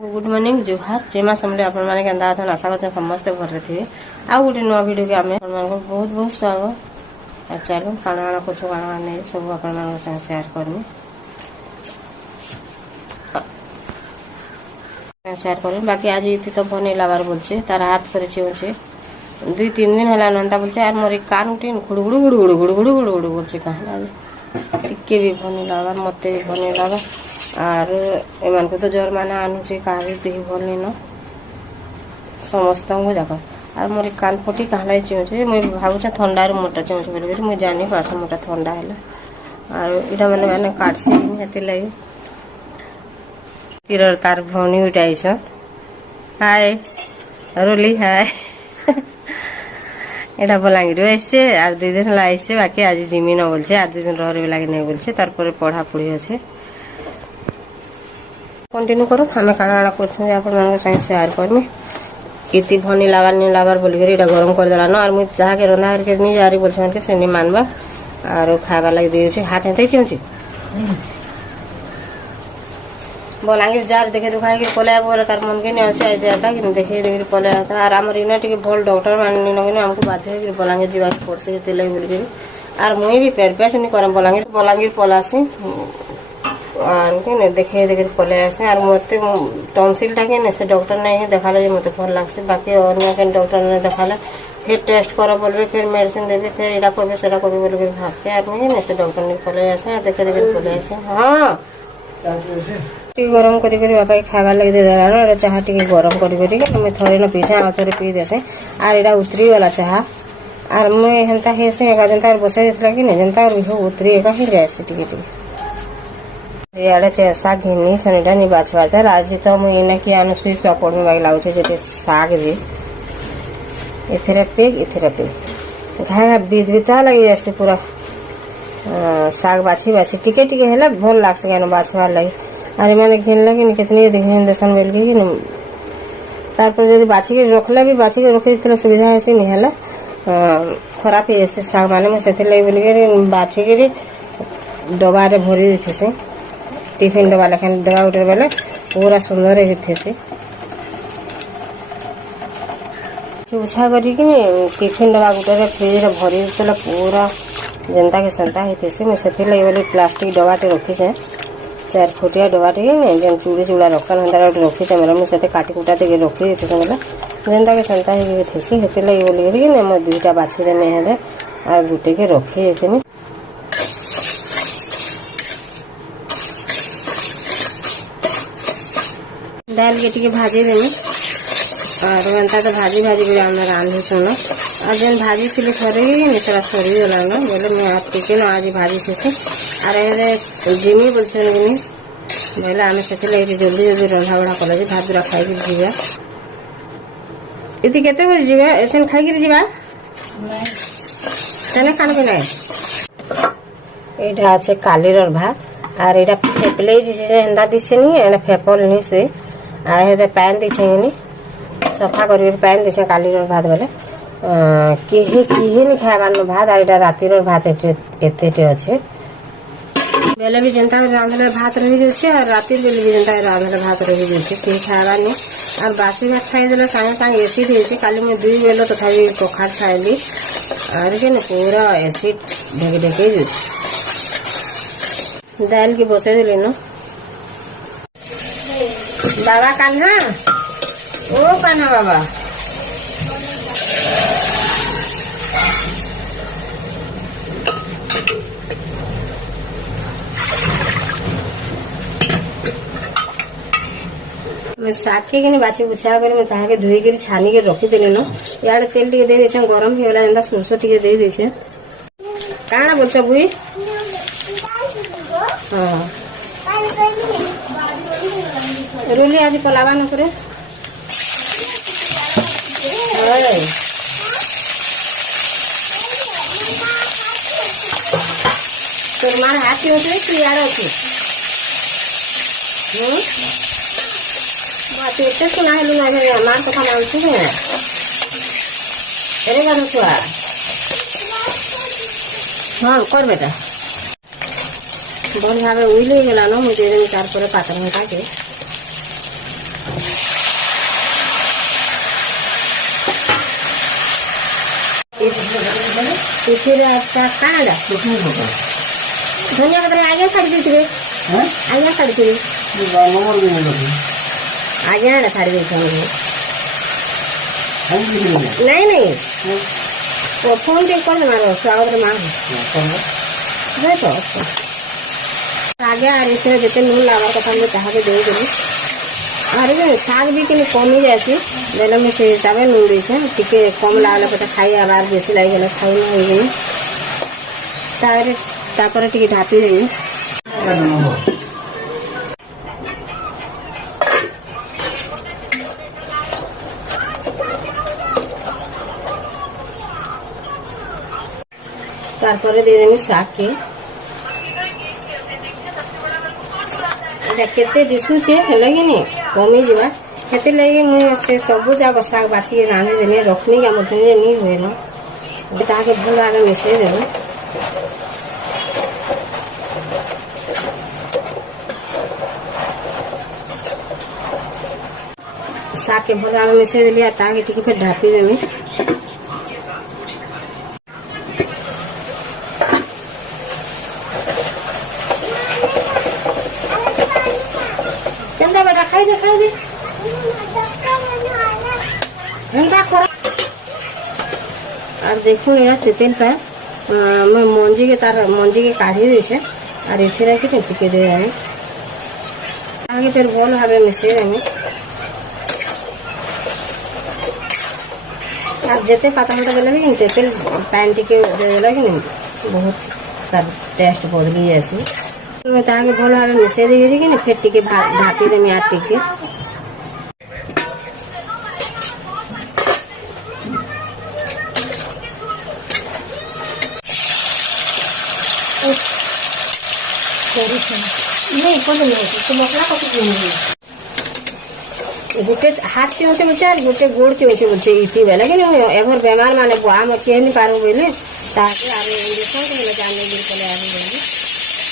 Good morning जुहार जेमा समले आपण माने केंदा अछन आशा करते समस्ते भर थे आ गोटे नुआ वीडियो के आमे आपण मानको बहुत बहुत स्वागत। चलो काना काना कुछ काना नहीं सब आपण मानको संग शेयर करनी बाकी आज इति तो बने लाबार बोलछे तार हाथ करे छे 2-3 दिन हला नंदा बोलछे यार मोर कान उठे गुड़गुड़ गुड़गुड़ गुड़गुड़ गुड़गुड़ बोलछे कहां आज टिके भी बने लाबार मते भी बने लाबार और एमान को तो जर माने आनुचे काहे देह भल न समस्त को जाक और मोर कान फटी कहला चिउचे मुई भाबुछे ठंडार मोटा चिउचे बोली मुई जानी पास मोटा ठंडा हैला और इटा माने माने काटसी हेते लागि किरर तार भौनी उठाइछ हाय रोली हाय এটা বলাঙ্গির আসছে আর 2 দিন হলা আসছে বাকি আজ জিমি ন বলছে আর 2 দিন রহরে লাগে নাই বলছে তারপরে পড়া পড়ি আছে कंटिन्यू करो हमें काना काना करछे आपन मन संग शेयर करमी किति भनी लाबार बोली करी एटा गरम कर देला न और मुई चाह के रंधा करके नहीं जारी बोलछन के सेनी मानबा और खाबा लागि दियो हाथ हेतै चिउची बोलांगे जार देखे दुखाए के पले बोले तार मन के नहीं आछे जाता कि देखे देखे पले आता और हमर इना टिके भल डॉक्टर माननी न के हमको बाध्य के बोलांगे जीवा पड़से तेलै बोली करी और मुई भी पैर पैस नहीं करम बोलांगे पलासी और के देखे देखे पले आसे और मते टॉन्सिल टा के से डॉक्टर नहीं देखाले मते भल लागसे बाकी अन्य के डॉक्टर ने देखाले फिर टेस्ट करो बोलबे फिर मेडिसिन देबे फिर एडा करबे सेडा करबे बोलबे भाबसे और नहीं से डॉक्टर ने पले आसे देखे देखे पले आसे हां टी गरम करी करी बापा खाबा लागि दे देला न चाह टी गरम करी करी के मैं थोड़े न पीछे आ थोड़े पी देसे और एडा उतरी वाला चाह और मैं हंता हेसे एका दिन तार बसे देतला कि नहीं जनता और हो उतरी एका ही जायसे टिके टिके याडे चे साग घिनी छनेटा नि बाछवाता आज तो मैं इना कि आनो सुई सपोर्ट में बाई लाउछे जेते साग जे इथेरे पे घाना बीता लगी जैसे पूरा साग बाछी बाछी टिके टिके हैला भल लागसे गानो बाछवा लगी अरे मैंने घिन लगी नि कितनी देखिन दसन बेल की नि तारपर जदी बाछी के रखला भी बाछी के रखे इतना सुविधा ऐसे नहीं हैला खराब है ऐसे साग माने में सेथे लई बोली के बाछी के डबा रे भरी देथे से टिफिन डबा लखन डबा उठे बेले पूरा सुंदर हेथे से उछा करी कि टिफिन डबा उठे फ्रिज रे भरी देला पूरा जनता के संता हेथे से मैं सेथे लई बोली प्लास्टिक डबा टे रखी छे 4 फुटिया डबा टे जेन चूड़ी चूड़ा रखन हंदारा रखी छे मेरा में सेथे काटी कुटा ते रखी देते संगला जनता के संता हेथे से हेते लई बोली कि ने मैं दुईटा बाछी देने हेले और गुटे के रखी हेते में दाल के टिके भाजी देनी और बनता तो भाजी भाजी भी हम रांधे सुनो और जन भाजी थिले थोड़े नितरा सरी होला ना बोले मैं आप टिके ना आज भाजी से अरे जिमी बोलछन गनी बोले आमे सेते ले जल्दी जल्दी रंधा बड़ा कले जे भात बुरा खाई के जीवा इति केते बजे जीवा एसन खाई के जीवा नहीं तने खान के नहीं एटा আছে কালির ভাত আর এটা ফেপলে যে হেন্দা দিছে নি এনা ফেপল নি से आ हेते पैन दिछे नी सफा करी पैन दिछे काली रो भात बेले किहे नि खाबार न भात आइडा राती रो भात एते अच्छे बेले भी जनता रांधले भात रही जछे और राती बेले भी जनता रांधले भात रही जछे के खाबार नि और बासी भात खाई देला संगे संगे एसिड होइछे काली में 2 बेलो तथापि पखार खाइली और के न पूरा एसिड ढके ढके जछे दाल की बसे देली न बाबा कान्हा ओ कान्हा बाबा मैं साग के बाछी बुछा कर मैं ताहा के धोई के छानी के रखी देली न यार तेल टिके दे देछन गरम ही होला जंदा सरसो टिके दे देछे काना बोलछ बुई हां रोली आज पलावा न करे तो मार हाथ होते कि यार होते बात इतने सुना है लुना है मार तो खाना उठी है अरे का छुआ हां कर बेटा भल भाव उइल गला न मुझे तार पात्र घटा के ଏଥିରେ କାଣାଟା ଧନିଆ ପତ୍ର ଆଜ୍ଞା ଛାଡ଼ି ଦେଇଥିବେ ଆଜ୍ଞା ଛାଡ଼ିଥିବେ ଆଜ୍ଞା ଏଇଟା ଛାଡ଼ି ଦେଇଥାନ୍ତି ନାଇଁ ନାଇଁ ଫୋନ୍ ଟିକେ କଲେ ମାର ସ୍ୱାଗତରେ ମା ତ ଆଜ୍ଞା ଆର୍ ଏଥିରେ ଯେତେ ନୁନ୍ ଲାଗାର କଥା ମୁଁ ତାହାକେ ଦେଇଦେଲି ଆରେ ଶାଗ ବି କିନ୍ତୁ କମି ଯାଏସି ବେଲେ ମୁଇଁ ସେ ହିସାବେ ନୁନ୍ ଦେଇଛେ ଟିକେ କମ୍ ଲାଗଲେ ପଛେ ଖାଇ ଆবার ବେଶୀ ଲାଗିଗଲେ ଖାଇ ନ ହେଇଯିବି ତାପରେ ଟିକେ ଢାପି ଦେବି तारपरे देदेमी शाग के केते दिशुचे हेले कि नहीं कमी जावा हेते लगी मुझे से सबू जाक शाग बाछी रांधि देनी रखनी का मत नहीं हुए ना ताके भल भाग मिसई देव शाग के भल भाग मिसई देली ताके टिके फिर ढापी देमी खाई दे और देखो यहाँ तेतेल पे मैं मंजी के काढ़ी देछे और एथिरा के टिके दे रहे आगे फिर भल भाव मिसई देमी और जिते पाता पाता बेले भी तेतेल पैन टिके देदेला कि नहीं बहुत तार टेस्ट बदली जासी मैं ताके भल भाव मिसई देगी कि फिर टिके ढापी देमी आर टिके नहीं मसला कटी गोटे हाथ चौचे बोचे और गोटे गोड़ चौचे बोचे इति बेले कि एभर बेमार माने बुआ में कह नहीं पारू बोले ताके आरे इंजेक्शन के ले जाने दिन पले आरू बोले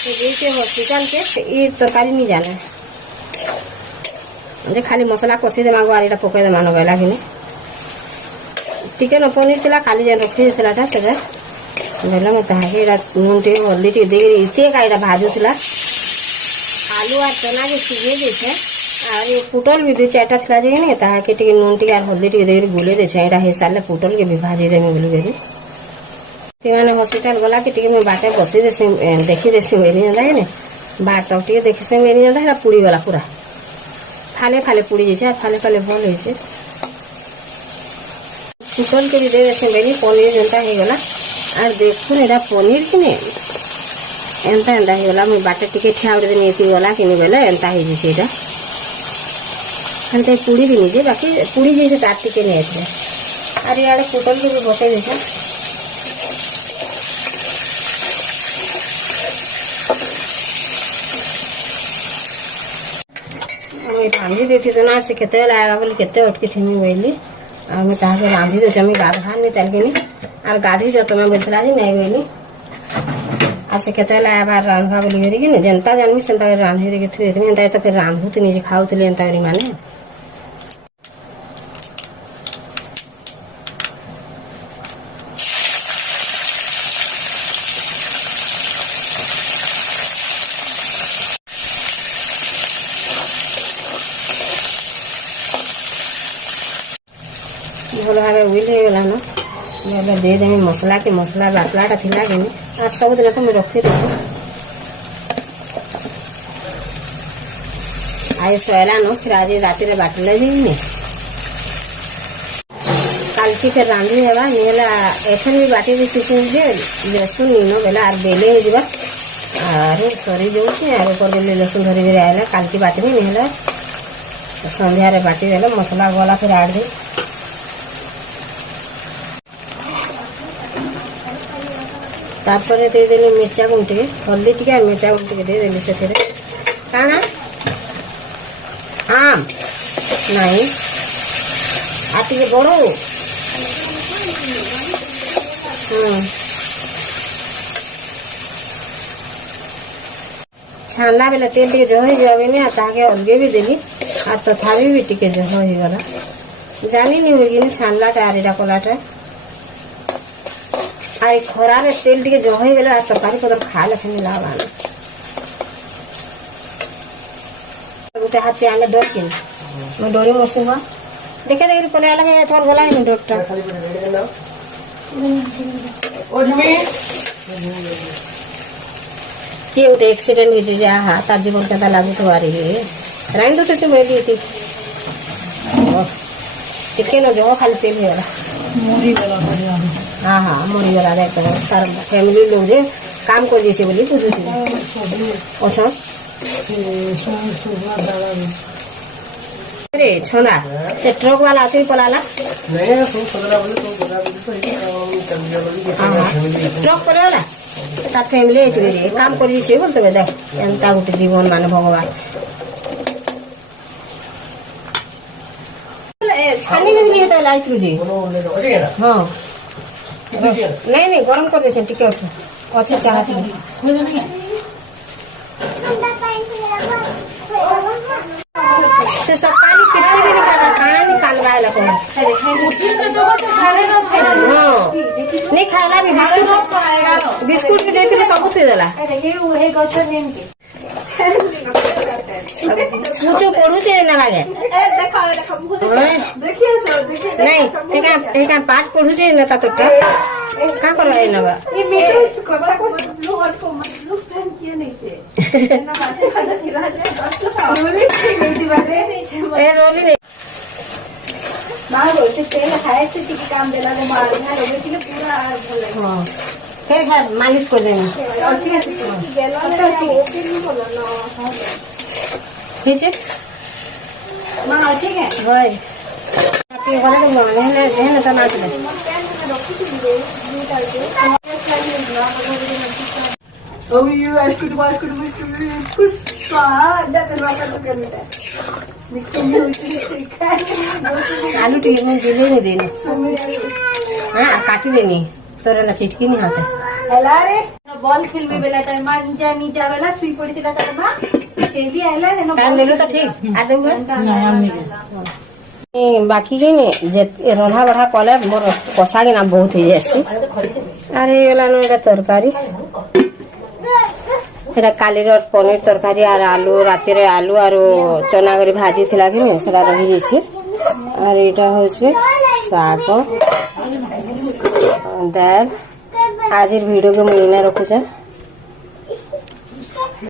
तो जैसे हॉस्पिटल के ये तरकारी नहीं जाना जे खाली मसला कषी दे मागो आरीटा पकई दे मानो बेला कि चिकेन पनीर थिला खाली जेन रखी देथिलाटा सेगा बेला मैं ताके एटा नून टे हल्दी टे देगी इते काईटा भाजुथिला आलू और चना के सिझे देछे और ये पुटल भी दो चारटा थिला जे ने ताके टिके नून टिके और हल्दी टिके देगी गुले देछे एटा हे साले पुटल के भी भाजी देमी बोली बेरी तेमाने हॉस्पिटल गला के टिके मैं बाटे बसी देसी देखी देसी मेरी जंदा है ने बाट तक टिके देखि से मेरी जंदा है पूरी गला पूरा फाले फाले पूरी जैसे फाले फाले भल होइसे पुटल के भी दे देसी मेरी पनीर जनता हे गला और देखो एटा पनीर कि ने एंता एंता हे गला मैं बाटे टिके ठियाउरे देनी एति गला कि बेले एंता हे जैसे एटा एंता पूरी भी नहीं जे बाकी पूरी जैसे तार टिके नहीं आथे और यार पुटल के भी बटे देछे रांधि देती तो ना से केते आएगा बोले केते उठकी थी बोली और मैं ताके रांधि दे मैं गाधा नहीं तेल के और गाधी जो तो मैं बोलता जी नहीं बोली और से केते आया बार रांधा बोली करी कि जनता जानमी सेंता रांधि दे के थी एंता तो फिर रांधू तो नहीं खाऊ तो एंता करी माने भल भाव उइल हो गला ना दे देमी मसला के मसला बाटलाटा थिला कि और सब दिन तो मैं रखी देছি आज सोयला न फिर आज राति रे बाटले देनी काल की फिर रांधी हेबा निला एथन भी बाटी देছি जे लहसुन नीनो बेला और बेले हो जिबा अरे सरी जो और ऊपर बेले लहसुन धरी दे आइला काल की बाटी में निला संध्या रे बाटी देला मसला गला फिर आड़ दे तारपरे दे देली मिर्चा गुंटे हल्दी टिके मिर्चा गुंटे दे देली से काना आम नहीं आटी के बड़ो छानला बेला तेल टिके जह जावे नहीं ताके अलगे भी देली और तथापि भी टिके जह हो गला जानी नहीं होगी छानलाटा आरिटा कलाटा আর এই খরারে তেল টিকে জহ হয়ে গেলে আর তরকারি পত্র খাইলে ফেমি লাভ আনে গোটে হাতে আনলে ডর কিন ମୁଁ ଡରି ବସିବ ଦେଖେ ଦେଖି ପଳେଇ ଆଇଲା ତମର ଗଲା ନି ଡରଟା କିଏ ଗୋଟେ ଆକ୍ସିଡେଣ୍ଟ ହେଇଛି ଯାହା ତା ଜୀବନ କେନ୍ତା ଲାଗୁଥିବ ଆରେ ରାଣି ଦଉଛୁ ମେବି ଟିକେ ନ ଜହ ଖାଲି ତେଲ ହେଇଗଲା हाँ हाँ मरीगला देख तार फैमिली लोग जे काम कर जाइए बोली बुझुची अच्छा अरे छोना से ट्रक वाला आते पलाला ट्रक पड़े वाला तार फैमिली काम कर जाइए बोलते देख एंता गोटे जीवन मान भगवान छानी नहीं लिए तो लाइट रुजी हाँ नहीं नहीं गरम कर दे टिके उठ अच्छे चाहती से सकाली किसी भी नहीं पता खाना नहीं खाना है लको नहीं खाना भी बिस्कुट भी देती सब कुछ देला पूछो पढ़ू से ना भागे नहीं एक पाठ पढ़ू से ना तो का कर है ना ए रोली नहीं मां बोलते तेल खाए से ठीक काम देला को मार ना रोबे के पूरा हां फिर मालिश कर देना और ठीक है गेला तो ओके नहीं बोलो ना ठीक है मां ठीक है भाई आपके घर में रहने रहने तो ना चले Oh, you are good work, good that is what I'm going to आलू टिके में गिले नहीं देने हाँ काटी देनी तोरे ना चिटकी नहीं हाथे हेला रे बॉल खेल में बेला तो मार नीचे बेला सुई पड़ी थी का मां केली आइला रे ना टाइम देलो तो ठीक आ देबे बाकी के ने जे रंधा बढा कले मोर कसा के ना बहुत ही जैसी अरे एला नो एटा तरकारी এটা কালির পনির তরকারি আর আলু রাতে আলু আর চনা করে ভাজি থিলা কি সেটা রহি যাইছে আর এটা হচ্ছে শাক ডাল আজির ভিডিও কে মুই না রখুছে।